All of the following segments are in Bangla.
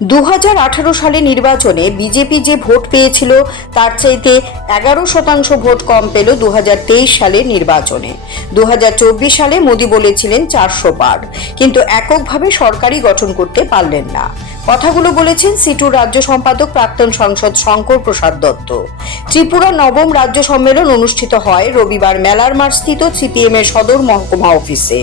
2018 সালে নির্বাচনে বিজেপি যে ভোট পেয়েছিল তার চাইতে 11% ভোট কম পেল 2023 সালের নির্বাচনে। 2024 সালে মোদি বলেছিলেন 400 পার, কিন্তু এককভাবে সরকারি গঠন করতে পারলেন না। কথাগুলো বলেছেন সিটুর রাজ্য সম্পাদক প্রাক্তন সাংসদ শঙ্কর প্রসাদ দত্ত। ত্রিপুরা নবম রাজ্য সম্মেলন অনুষ্ঠিত হয় রবিবার মেলার মাঠ স্থিত সিপিএম এর সদর মহকুমা অফিসে।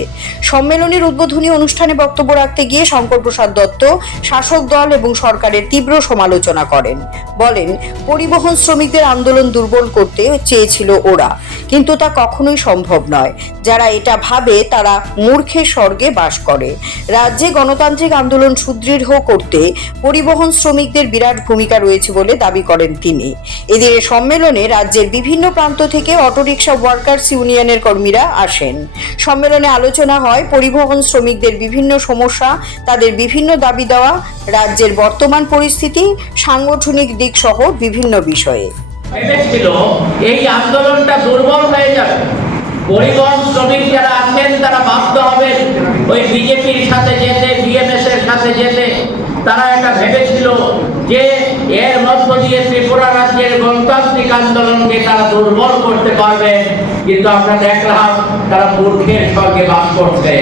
সম্মেলনের উদ্বোধনী অনুষ্ঠানে বক্তব্য রাখতে গিয়ে শঙ্কর প্রসাদ দত্ত শাসক দল এবং সরকারের তীব্র সমালোচনা করেন। বলেন, পরিবহন শ্রমিকদের আন্দোলন দুর্বল করতে চেয়েছিল ওরা, কিন্তু তা কখনোই সম্ভব নয়। যারা এটা ভাবে তারা মূর্খের স্বর্গে বাস করে। রাজ্যে গণতান্ত্রিক আন্দোলন সুদৃঢ় করতে পরিবহন শ্রমিকদের বিরাট ভূমিকা রয়েছে বলে দাবি করেন তিনি। এদিনের সম্মেলনে রাজ্যের বিভিন্ন প্রান্ত থেকে অটোরিকশা ওয়ার্কার্স ইউনিয়নের কর্মীরা আসেন। সম্মেলনে আলোচনা হয় পরিবহন শ্রমিকদের বিভিন্ন সমস্যা, তাদের বিভিন্ন দাবি দেওয়া, রাজ্যের বর্তমান পরিস্থিতি, সাংগঠনিক দিক সহ বিভিন্ন বিষয়ে। ভেবেছিল এই আন্দোলনটা দুর্বল হয়ে যাবে, পরিবহন শ্রমিক যারা আছেন তারা বাধ্য হবেন ওই বিজেপির সাথে যেতে, বিএমএস এর সাথে যেতে। তারা এটা ভেবেছিল যে এর মধ্য দিয়ে ত্রিপুরা রাজ্যের গণতান্ত্রিক আন্দোলনকে তারা দুর্বল করতে পারবে, কিন্তু আমরা দেখলাম তারা মূর্খের স্বর্গে বাস করছে।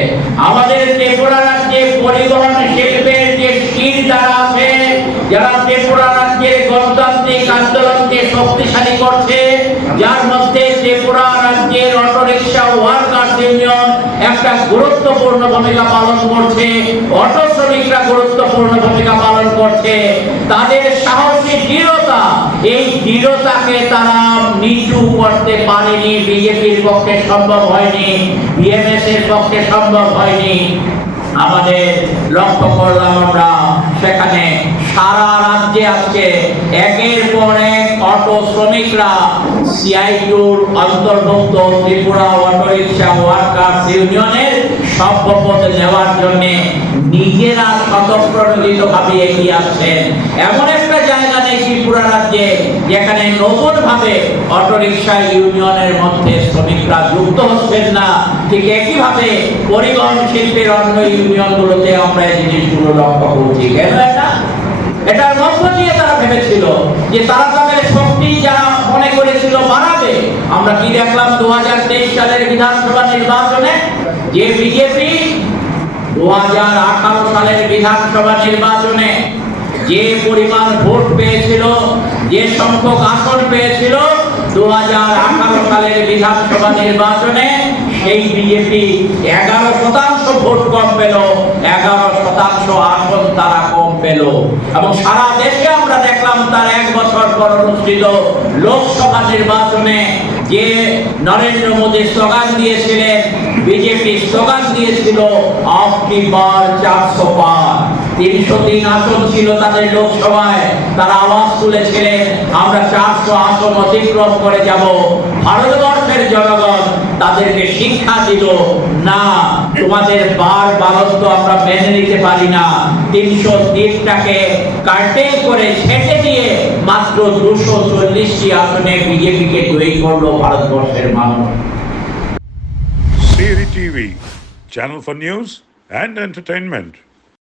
আমাদের ত্রিপুরা রাজ্যে পরিবহন শিল্পের যে শির দ্বারা আছে, যারা ত্রিপুরা রাজ্যের গণতান্ত্রিক আন্দোলনকে শক্তিশালী করছে, যার মধ্যে ত্রিপুরা রাজ্যের অটোরিকশা ওয়ার্কার্স ইউনিয়ন একটা গুরুত্বপূর্ণ ভূমিকা পালন করছে, অটো শ্রমিকরা গুরুত্বপূর্ণ ভূমিকা পালন করছে। তাদের সাহসী দৃঢ়তা, এই দৃঢ়তাকে তারা নিচু করতে পারেনি। বিজেপির পক্ষে সম্ভব হয়নি, বিএমএস এর পক্ষে সম্ভব হয়নি। আমাদের লক্ষ্য করলাম আমরা সেখানে সারা রাজ্যে আজকে একের পর এক অটো শ্রমিকরা সিআইটিউর অন্তর্ভুক্ত ত্রিপুরা অটোরিকশা ওয়ার্কার্স ইউনিয়নের সভ্যপদ নেওয়ার জন্য নিজেরা স্বতঃপ্রণোদিতভাবে এগিয়ে আসছেন। এমন একটা জায়গা নেই ত্রিপুরা রাজ্যে যেখানে নতুনভাবে অটোরিকশা ইউনিয়নের মধ্যে শ্রমিকরা যুক্ত হচ্ছেন না। ঠিক একইভাবে পরিবহন শিল্পের অন্য ইউনিয়নগুলোতে আমরা এই জিনিসগুলো লক্ষ্য করছি। কেন এটার মধ্য দিয়ে তারা ভেবেছিল যে তারা তাদের শক্তি যারা মনে করেছিল বাড়াবে। আমরা কি দেখলাম 2023 সালের বিধানসভা নির্বাচনে যে বিজেপি 2018 সালের বিধানসভা নির্বাচনে যে পরিমাণ ভোট পেয়েছিল, যে সংখ্যক আসন পেয়েছিল, 2018 সালের বিধানসভা নির্বাচনে সেই বিজেপি 11% ভোট কম পেল, 11% আসন তারা কম পেল। এবং সারা দেশে আমরা দেখলাম তার এক বছর পর অনুষ্ঠিত লোকসভা নির্বাচনে যে নরেন্দ্র মোদী স্লোগান দিয়েছিলেন, বিজেপি স্লোগান দিয়েছিল আপকি বার 400 পার। 303 আসন ছিল তাদের লোকসভায়, তারা আওয়াজ তুলেছিলেন আমরা 400 আসন অতিক্রম করে যাব। ভারতবর্ষের জনগণ তাদেরকে শিক্ষা দিল, না তোমাদের বারত্ব আমরা মেনে নিতে পারি না। 303টাকে কাটে করে ছেটে দিয়ে মাত্র 240টি আসনে বিজেপিকে জয়ী করলো ভারতবর্ষের মানুষ। Siri TV, channel for news and entertainment.